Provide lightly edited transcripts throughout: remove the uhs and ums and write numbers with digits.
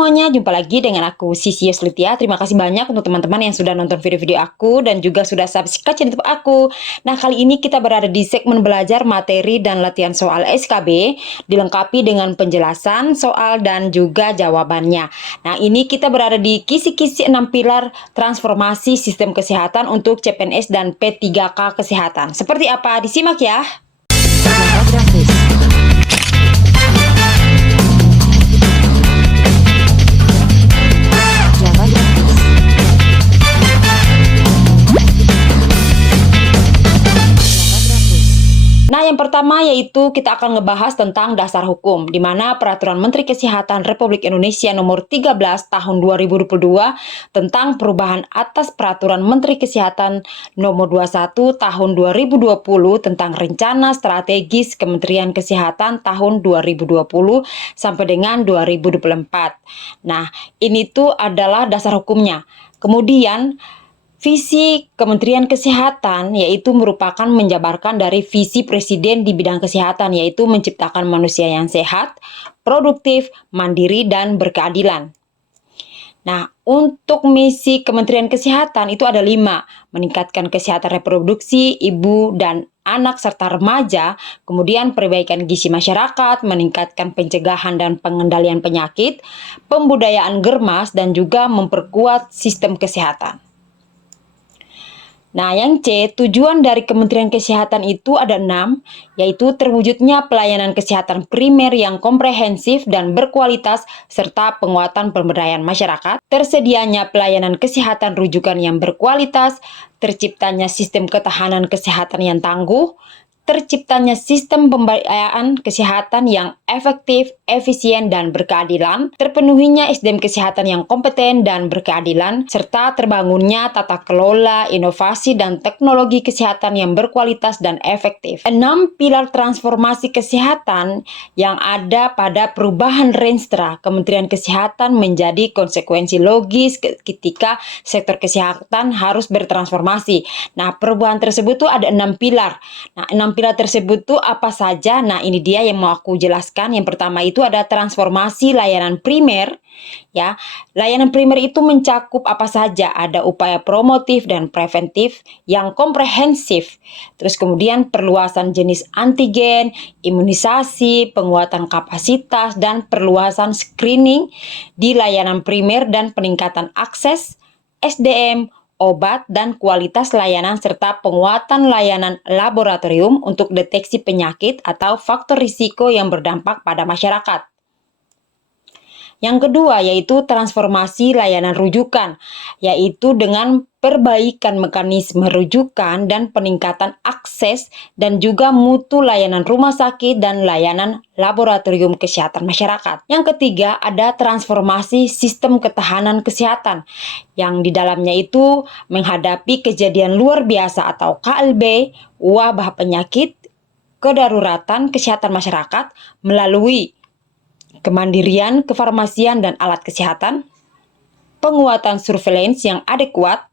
semuanya, jumpa lagi dengan aku Sisi Yuslitia. Terima kasih banyak untuk teman-teman yang sudah nonton video-video aku dan juga sudah subscribe channel YouTube aku. Nah, kali ini kita berada di segmen belajar materi dan latihan soal SKB, dilengkapi dengan penjelasan soal dan juga jawabannya. Nah, ini kita berada di kisi-kisi 6 pilar transformasi sistem kesehatan untuk CPNS dan P3K kesehatan. Seperti apa? Disimak ya. Nah, yang pertama yaitu kita akan ngebahas tentang dasar hukum, di mana Peraturan Menteri Kesehatan Republik Indonesia Nomor 13 Tahun 2022 tentang perubahan atas Peraturan Menteri Kesehatan Nomor 21 Tahun 2020 tentang Rencana Strategis Kementerian Kesehatan tahun 2020 sampai dengan 2024. Nah, ini tuh adalah dasar hukumnya. Kemudian visi Kementerian Kesehatan yaitu merupakan menjabarkan dari visi Presiden di bidang kesehatan, yaitu menciptakan manusia yang sehat, produktif, mandiri, dan berkeadilan. Nah, untuk misi Kementerian Kesehatan itu ada 5, meningkatkan kesehatan reproduksi, ibu dan anak serta remaja, kemudian perbaikan gizi masyarakat, meningkatkan pencegahan dan pengendalian penyakit, pembudayaan germas, dan juga memperkuat sistem kesehatan. Nah, yang C, tujuan dari Kementerian Kesehatan itu ada 6, yaitu terwujudnya pelayanan kesehatan primer yang komprehensif dan berkualitas, serta penguatan pemberdayaan masyarakat, tersedianya pelayanan kesehatan rujukan yang berkualitas, terciptanya sistem ketahanan kesehatan yang tangguh, terciptanya sistem pembiayaan kesehatan yang efektif, efisien, dan berkeadilan, terpenuhinya SDM kesehatan yang kompeten dan berkeadilan, serta terbangunnya tata kelola, inovasi, dan teknologi kesehatan yang berkualitas dan efektif. 6 pilar transformasi kesehatan yang ada pada perubahan renstra Kementerian Kesehatan menjadi konsekuensi logis ketika sektor kesehatan harus bertransformasi. Nah, perubahan tersebut tuh ada 6 pilar. Nah, 6 pilar tersebut tuh apa saja? Nah, ini dia yang mau aku jelaskan. Yang pertama itu ada transformasi layanan primer. Ya, layanan primer itu mencakup apa saja? Ada upaya promotif dan preventif yang komprehensif. Terus kemudian perluasan jenis antigen, imunisasi, penguatan kapasitas, dan perluasan screening di layanan primer dan peningkatan akses SDM, obat, dan kualitas layanan, serta penguatan layanan laboratorium untuk deteksi penyakit atau faktor risiko yang berdampak pada masyarakat. Yang kedua yaitu transformasi layanan rujukan, yaitu dengan perbaikan mekanisme rujukan dan peningkatan akses dan juga mutu layanan rumah sakit dan layanan laboratorium kesehatan masyarakat. Yang ketiga ada transformasi sistem ketahanan kesehatan, yang di dalamnya itu menghadapi kejadian luar biasa atau KLB, wabah penyakit, kedaruratan kesehatan masyarakat melalui kemandirian kefarmasian dan alat kesehatan, penguatan surveillance yang adekuat,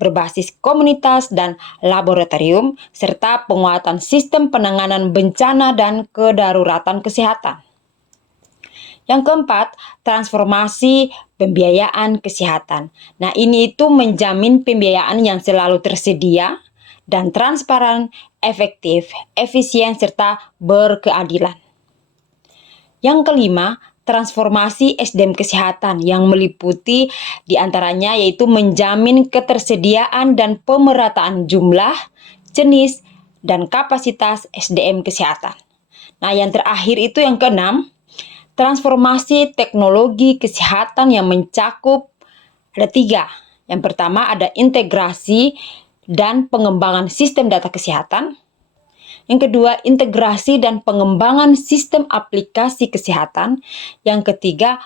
berbasis komunitas dan laboratorium, serta penguatan sistem penanganan bencana dan kedaruratan kesehatan. Yang keempat, transformasi pembiayaan kesehatan. Nah, ini itu menjamin pembiayaan yang selalu tersedia dan transparan, efektif, efisien, serta berkeadilan. Yang kelima, transformasi SDM kesehatan yang meliputi diantaranya yaitu menjamin ketersediaan dan pemerataan jumlah, jenis, dan kapasitas SDM kesehatan. Nah, yang terakhir itu yang keenam, transformasi teknologi kesehatan yang mencakup ada 3. Yang pertama ada integrasi dan pengembangan sistem data kesehatan. Yang kedua, integrasi dan pengembangan sistem aplikasi kesehatan. Yang ketiga,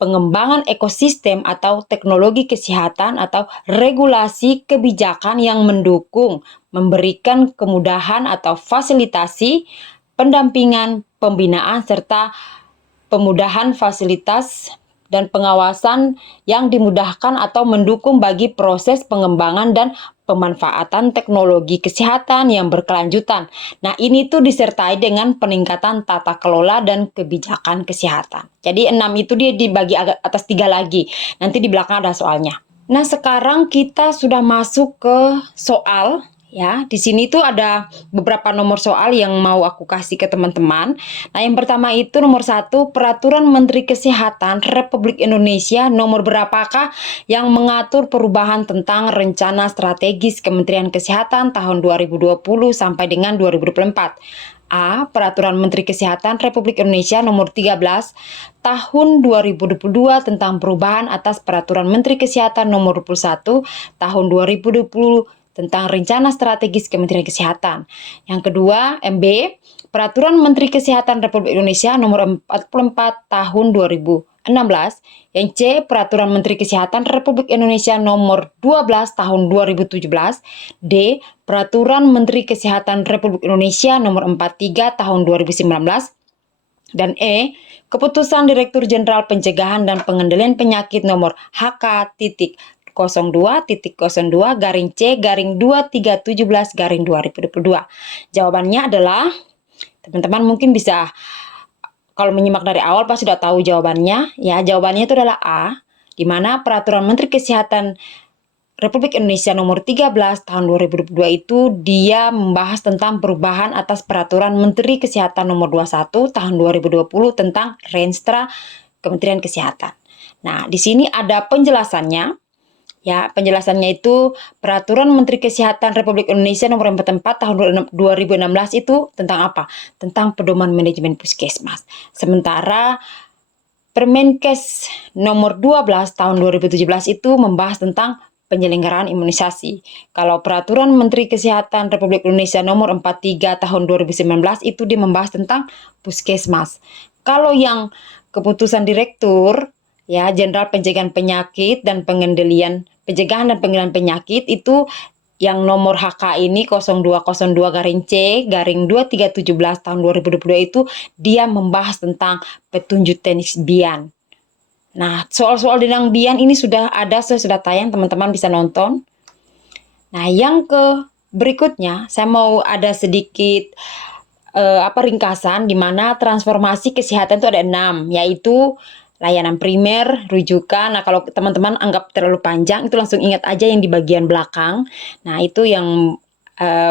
pengembangan ekosistem atau teknologi kesehatan atau regulasi kebijakan yang mendukung, memberikan kemudahan atau fasilitasi, pendampingan, pembinaan, serta pemudahan fasilitas dan pengawasan yang dimudahkan atau mendukung bagi proses pengembangan dan pemanfaatan teknologi kesehatan yang berkelanjutan. Nah, ini tuh disertai dengan peningkatan tata kelola dan kebijakan kesehatan. Jadi 6 itu dia dibagi atas 3 lagi. Nanti di belakang ada soalnya. Nah, sekarang kita sudah masuk ke soal. Ya, di sini tuh ada beberapa nomor soal yang mau aku kasih ke teman-teman. Nah, yang pertama itu nomor 1, Peraturan Menteri Kesehatan Republik Indonesia nomor berapakah yang mengatur perubahan tentang rencana strategis Kementerian Kesehatan tahun 2020 sampai dengan 2024. A. Peraturan Menteri Kesehatan Republik Indonesia nomor 13 tahun 2022 tentang perubahan atas Peraturan Menteri Kesehatan nomor 21 tahun 2020 tentang rencana strategis Kementerian Kesehatan. Yang kedua, MB, Peraturan Menteri Kesehatan Republik Indonesia nomor 44 tahun 2016. Yang C, Peraturan Menteri Kesehatan Republik Indonesia nomor 12 tahun 2017. D, Peraturan Menteri Kesehatan Republik Indonesia nomor 43 tahun 2019. Dan E, Keputusan Direktur Jenderal Pencegahan dan Pengendalian Penyakit nomor HK.02.02-C-2317-2022. Jawabannya adalah, teman-teman mungkin bisa, kalau menyimak dari awal pasti sudah tahu jawabannya. Ya, jawabannya itu adalah A, di mana Peraturan Menteri Kesehatan Republik Indonesia nomor 13 tahun 2022 itu dia membahas tentang perubahan atas Peraturan Menteri Kesehatan nomor 21 tahun 2020 tentang Renstra Kementerian Kesehatan. Nah, di sini ada penjelasannya. Ya, penjelasannya itu Peraturan Menteri Kesehatan Republik Indonesia nomor 44 tahun 2016 itu tentang apa? Tentang pedoman manajemen puskesmas. Sementara Permenkes nomor 12 tahun 2017 itu membahas tentang penyelenggaraan imunisasi. Kalau Peraturan Menteri Kesehatan Republik Indonesia nomor 43 tahun 2019 itu dia membahas tentang puskesmas. Kalau yang keputusan direktur ya Jenderal Pencegahan Penyakit dan Pengendalian Penyakit itu yang nomor HK ini 0202-C-2317 tahun 2022 itu dia membahas tentang petunjuk teknis Bian. Nah, soal-soal tentang Bian ini sudah ada, sudah tayang, teman-teman bisa nonton. Nah, yang berikutnya saya mau ada sedikit ringkasan di mana transformasi kesehatan itu ada 6, yaitu layanan primer, rujukan. Nah, kalau teman-teman anggap terlalu panjang, itu langsung ingat aja yang di bagian belakang. Nah, itu yang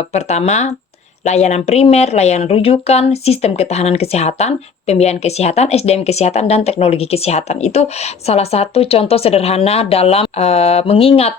pertama, layanan primer, layanan rujukan, sistem ketahanan kesehatan, pembiayaan kesehatan, SDM kesehatan, dan teknologi kesehatan. Itu salah satu contoh sederhana dalam mengingat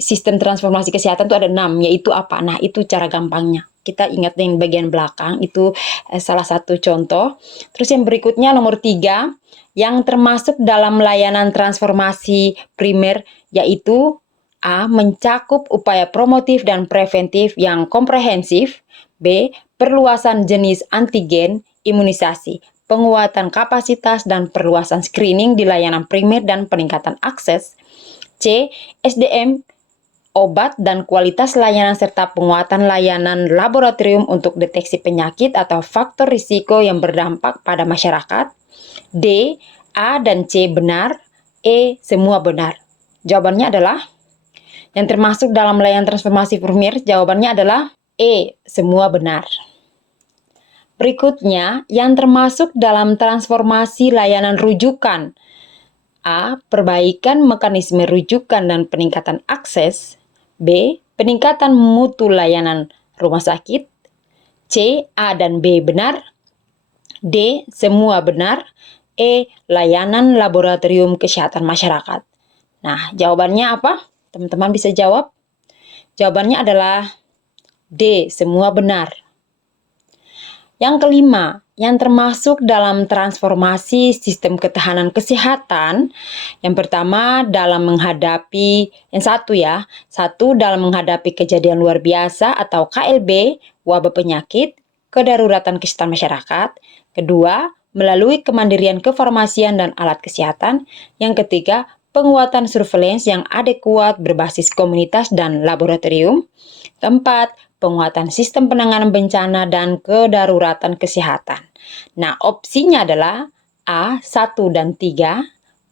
sistem transformasi kesehatan itu ada 6, yaitu apa? Nah, itu cara gampangnya. Kita ingat yang bagian belakang, itu salah satu contoh. Terus yang berikutnya nomor 3, yang termasuk dalam layanan transformasi primer, yaitu A. Mencakup upaya promotif dan preventif yang komprehensif. B. Perluasan jenis antigen imunisasi, penguatan kapasitas dan perluasan screening di layanan primer dan peningkatan akses. C. SDM obat dan kualitas layanan serta penguatan layanan laboratorium untuk deteksi penyakit atau faktor risiko yang berdampak pada masyarakat. D. A dan C benar, E semua benar. Jawabannya adalah yang termasuk dalam layanan transformasi primer, jawabannya adalah E, semua benar. Berikutnya, yang termasuk dalam transformasi layanan rujukan. A. Perbaikan mekanisme rujukan dan peningkatan akses. B. Peningkatan mutu layanan rumah sakit. C. A dan B benar. D. Semua benar. E. Layanan laboratorium kesehatan masyarakat. Nah, jawabannya apa? Teman-teman bisa jawab. Jawabannya adalah D, semua benar. Yang kelima, yang termasuk dalam transformasi sistem ketahanan kesehatan. Yang pertama dalam menghadapi, satu dalam menghadapi kejadian luar biasa atau KLB, wabah penyakit, kedaruratan kesehatan masyarakat. Kedua, melalui kemandirian kefarmasian dan alat kesehatan. Yang ketiga, penguatan surveillance yang adekuat berbasis komunitas dan laboratorium. Keempat, penguatan sistem penanganan bencana dan kedaruratan kesehatan. Nah, opsinya adalah A, 1 dan 3,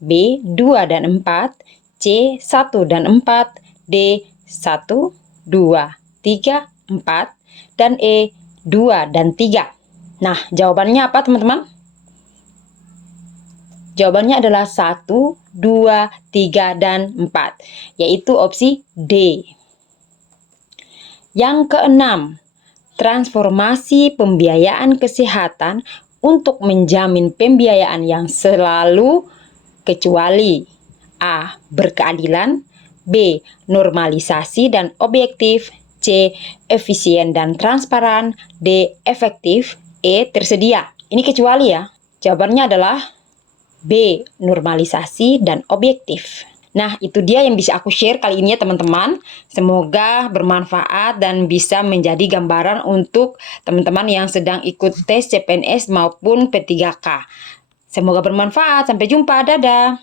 B. 2 dan 4, C. 1 dan 4, D. 1, 2, 3, 4, dan E. 2 dan 3. Nah, jawabannya apa teman-teman? Jawabannya adalah 1, 2, 3, dan 4, yaitu opsi D. Yang keenam, transformasi pembiayaan kesehatan untuk menjamin pembiayaan yang selalu kecuali A. Berkeadilan, B. Normalisasi dan objektif, C. Efisien dan transparan, D. Efektif, E. Tersedia. Ini kecuali ya. Jawabannya adalah B. Normalisasi dan objektif. Nah, itu dia yang bisa aku share kali ini ya teman-teman. Semoga bermanfaat dan bisa menjadi gambaran untuk teman-teman yang sedang ikut tes CPNS maupun P3K. Semoga bermanfaat. Sampai jumpa. Dadah.